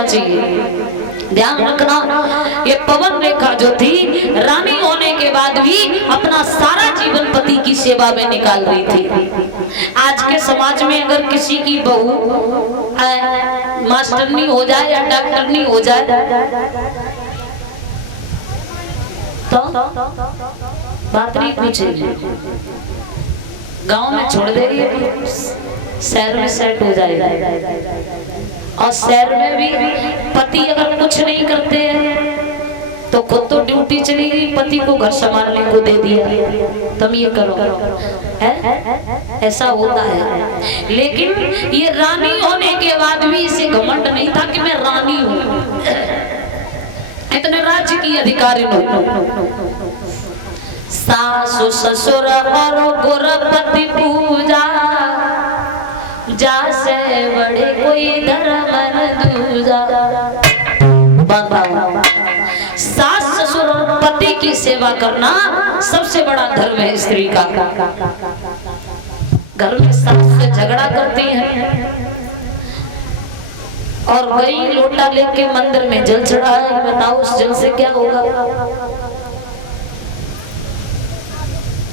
रहना चाहिए। ध्यान रखना, ये पवन रेखा जो थी रानी होने के बाद भी अपना सारा जीवन पति की सेवा में निकाल रही थी। आज के समाज में अगर किसी की बहू मास्टरनी हो जाए या डॉक्टरनी हो जाए तो बात नहीं पूछेगी, गांव में छोड़ दे रही है, शहर में सेट हो जाएगा। और शहर में भी पति अगर कुछ नहीं करते हैं तो खुद तो ड्यूटी चली गई, पति को घर संभालने को दे दिया, तुम ये करो है? ऐसा होता है। लेकिन ये रानी होने के बाद भी इसे घमंड नहीं था कि मैं रानी हूँ, इतने राज्य की अधिकारी हूँ। सासु ससुर और गुरपति पूजा, जासे बड़े कोई धर्म दूजा। सास ससुर और पति की सेवा करना सबसे बड़ा धर्म है स्त्री का। घर में सास से झगड़ा करती है और गई लोटा लेके मंदिर में जल चढ़ाया, बताओ उस जल से क्या होगा?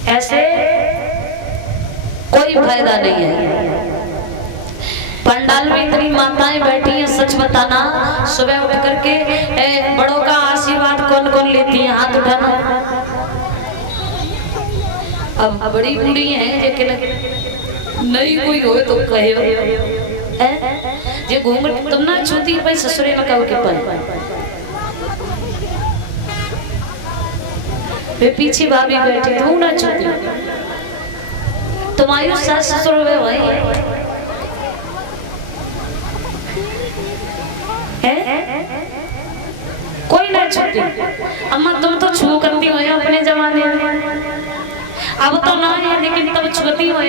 ऐसे कोई फायदा नहीं है। पंडाल में इतनी माताएं बैठी हैं, सच बताना, सुबह उठ करके बड़ों का आशीर्वाद कौन कौन लेती हैं? हाथ उठाना। अब बड़ी बूढ़ी हैं, लेकिन नहीं कोई हो तो कहो ये घूंघट तुम ना छूती भाई ससुरे में कहो के पर वे पीछे भाभी बैठी, तू ना छूती, तुम्हारी सास ससुर में भाई है? कोई ना छूती। अम्मा तुम तो छू करती हो अपने जमाने में, अब तो ना है लेकिन तब छूती हो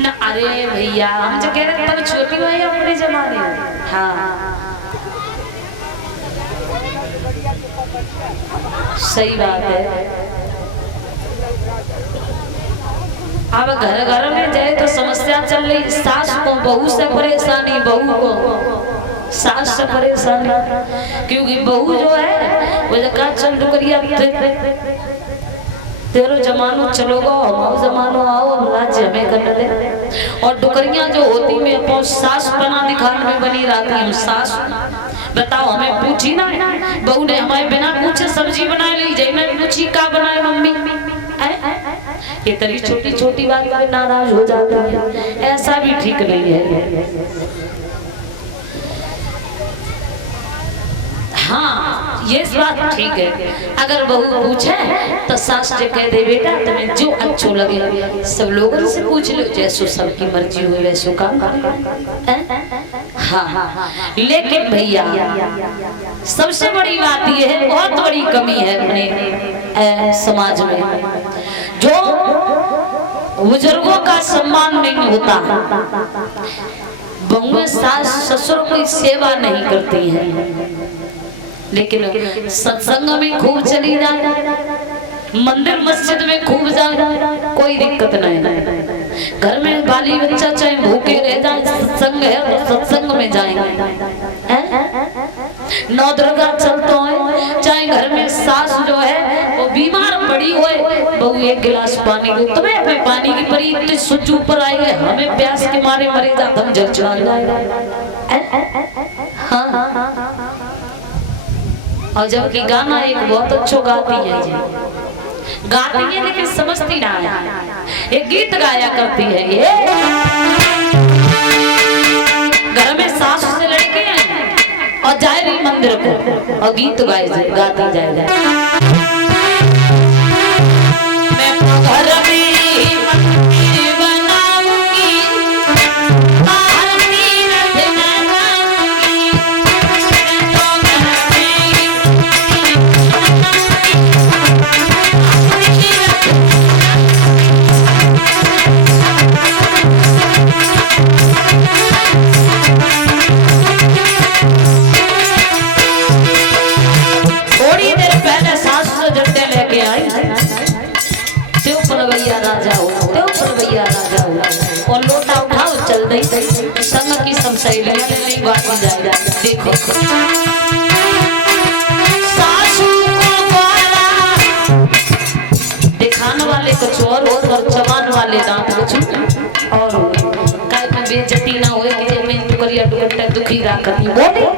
ना। अरे भैया हम जो कह रहे तब छूती हो अपने जमाने में। हाँ सही बात है। अब घर घर में जाए तो समस्या चल रही, सास को बहू से परेशानी, बहू को सास से परेशानी, क्योंकि बहू जो है वो जगह चल डुकरिया तेरो जमानो चलोगा, हमारो जमानो आओ, राज्य हमें करने दे। और डुकरियां जो होती में अपन सास बना दिखाने में बनी रहती, हम सास बताओ हमें पूछी ना, बहू ने हमारे बिना पूछे सब्जी बना ली, जय मैं पूछी का बनाए मम्मी, ये तरी छोटी छोटी बात में नाराज हो जाती है, ऐसा भी ठीक नहीं है। हाँ ये बात ठीक है, अगर बहू पूछे तो सास से कह दे बेटा तुम्हें जो अच्छो लगे, सब लोगों से पूछ लो, जैसो सबकी मर्जी हुई वैसो काम कर। हाँ लेकिन भैया सबसे बड़ी बात यह है, बहुत बड़ी कमी है अपने समाज में, जो बुजुर्गों का सम्मान नहीं होता, बहुएं सास ससुर की सेवा नहीं करती हैं। लेकिन सत्संग में खूब चली जाए, मंदिर मस्जिद में खूब जाए, कोई दिक्कत नहीं। घर में बाली बच्चा चाहे भूखे रह जाए, सत्संग है तो सत्संग में जाएंगे। नौ दुर्गा चलते हो, चाहे घर में सास जो है वो बीमार पड़ी हो, बहू एक गिलास पानी दो, तुम्हें अपने पानी की परी इतनी सुच ऊपर आई है, हमें प्यास के मारे मरे जा, हम जल चढ़ा जाए। हाँ और जबकि गाना एक बहुत अच्छा गाती है, गाती है लेकिन समझती ना है, एक गीत गाया करती है। ये घर में सास से लड़के हैं और जाए रही मंदिर को और गीत गाती जाए। मैं तो घर में राजा हो और लोटा उठाओ चल दई संग की सब सही लगे। जाए। देखो सासू को ग्वाला दिखाने वाले कुछ और चबाने वाले दांत कुछ और काय में बेइज्जती ना होए कि जमीन टुकड़िया टुकड़ा दुखी राखती बोले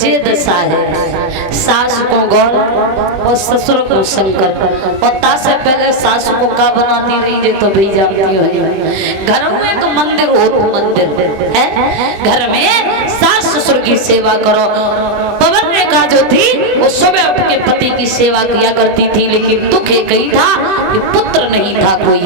जे दशा है सास को गौर और ससुर को शंकर और ता से पहले सास को का बनाती रही जे तो भी जानती हो घर में एक मंदिर हो तो मंदिर है घर में सास ससुर की सेवा करो। पवन रेखा जो थी वो सुबह उठ के पति की सेवा किया करती थी लेकिन दुख एक ही था कि पुत्र नहीं था कोई।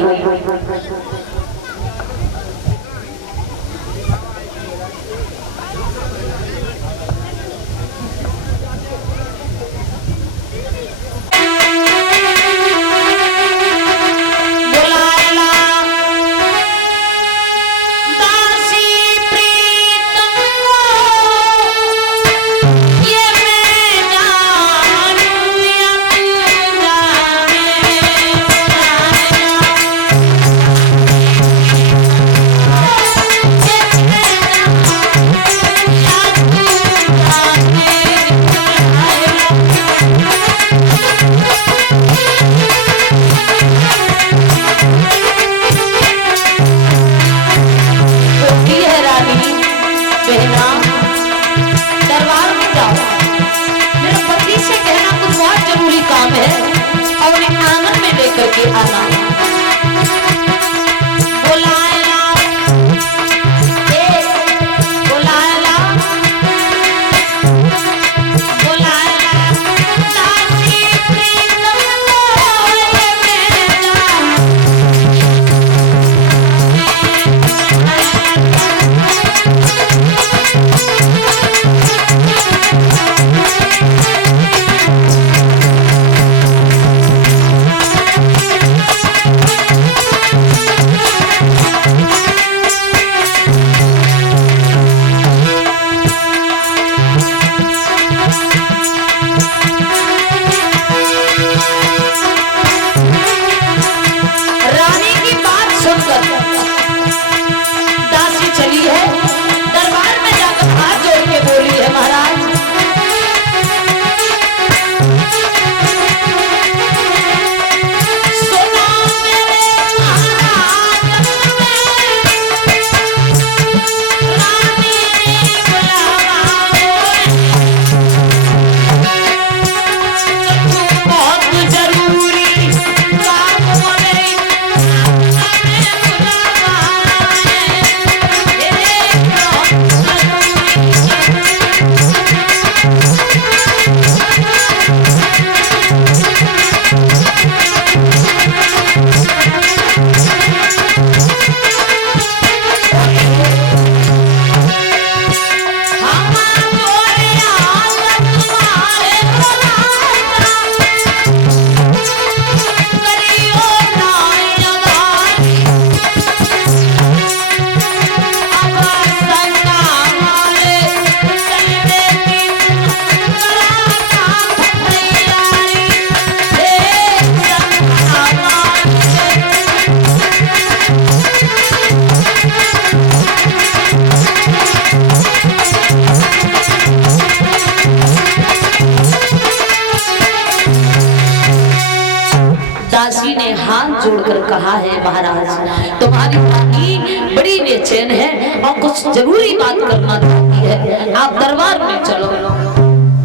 जोड़कर कहा है, महाराज तुम्हारी रानी बड़ी बेचैन है और कुछ जरूरी बात करना चाहती है, आप दरबार में चलो,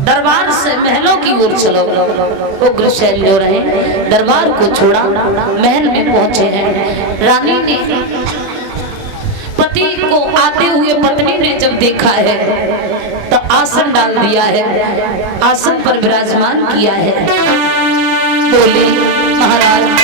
दरबार से महलों की ओर चलो। उग्र शैल्यो रहे दरबार को छोड़ा, महल में पहुंचे हैं। रानी ने पति को आते हुए पत्नी ने जब देखा है तो आसन डाल दिया है, आसन पर विराजमान किया है। बोले महाराज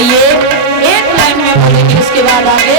ये एक लाइन में बोलेंगे, उसके बाद आगे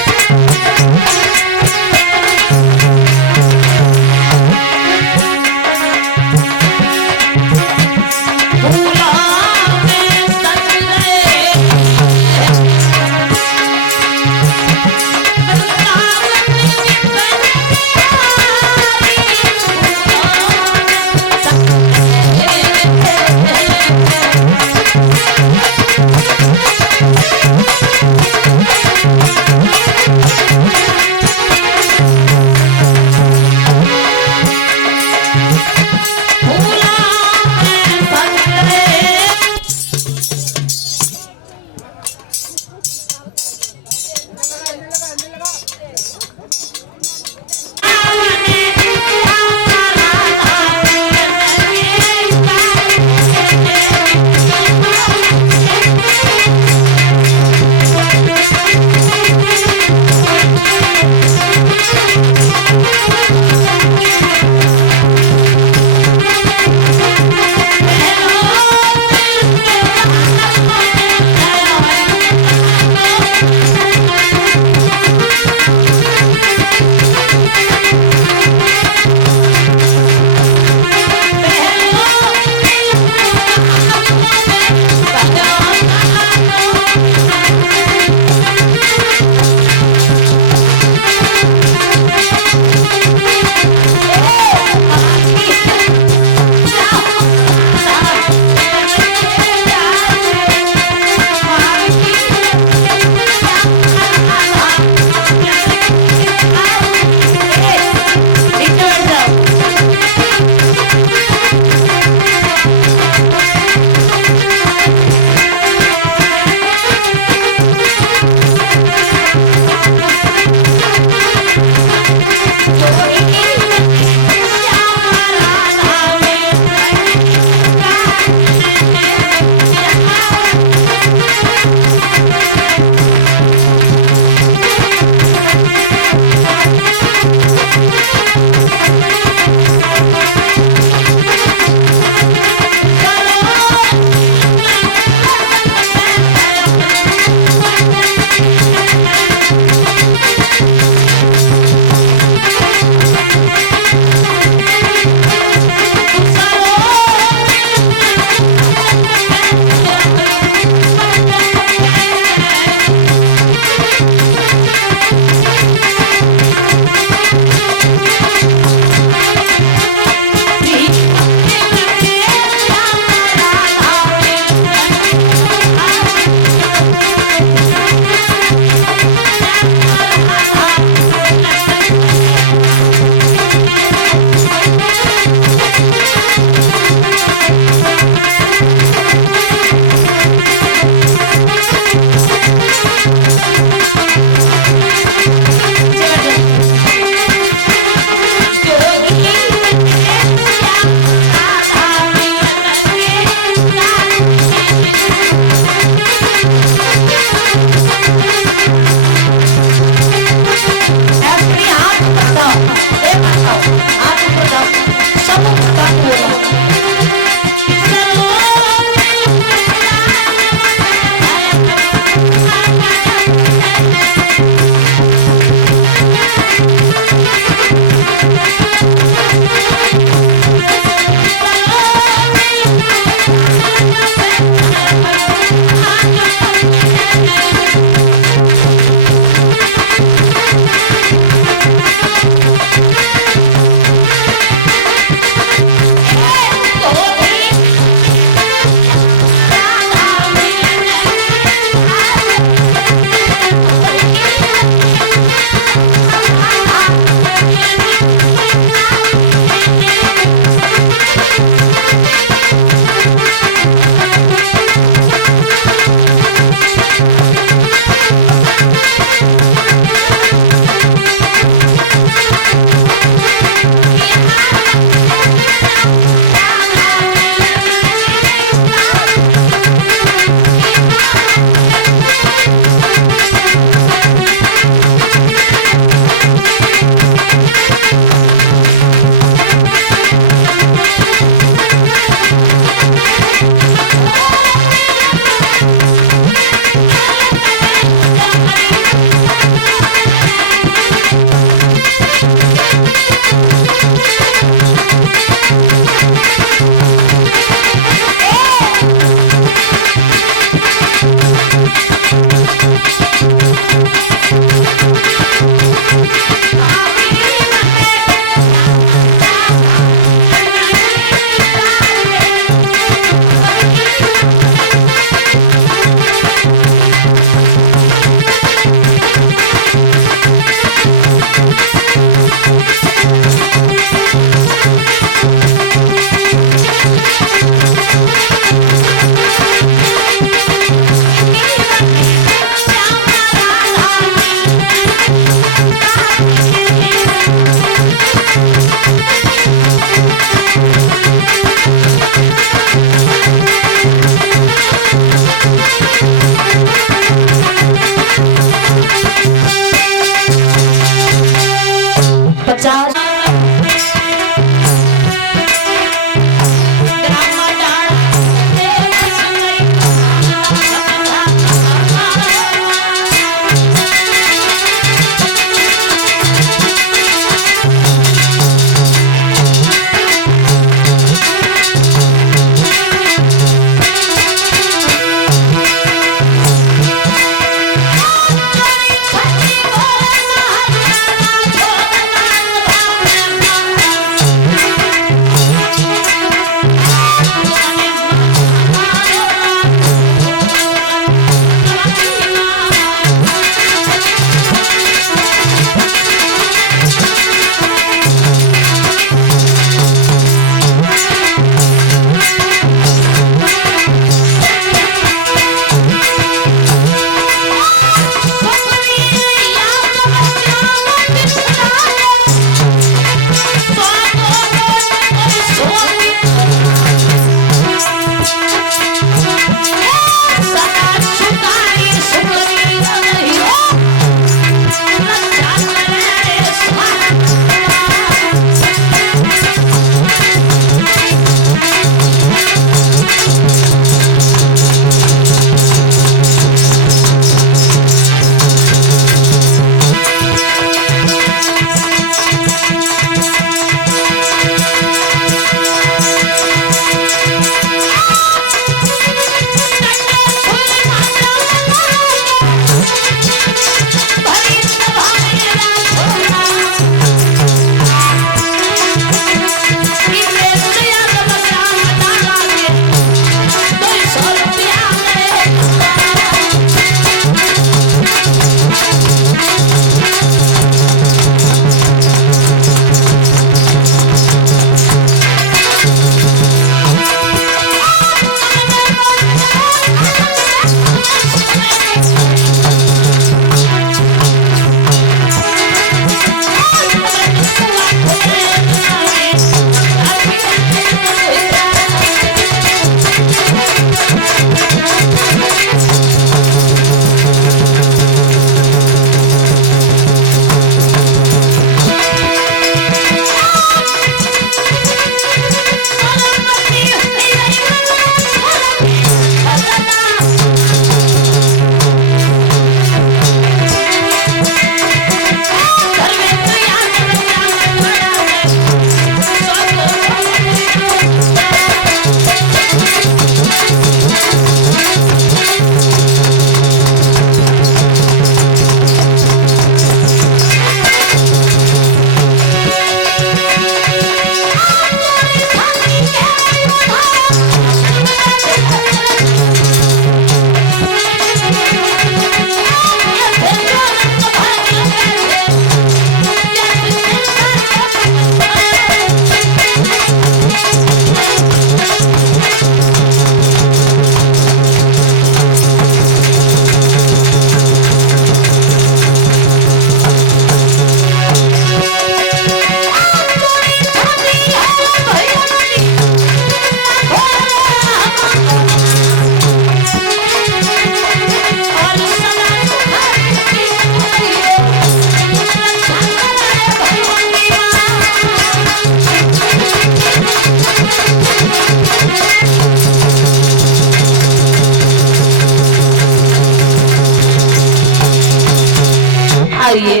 आइए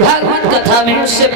भागवत कथा में उससे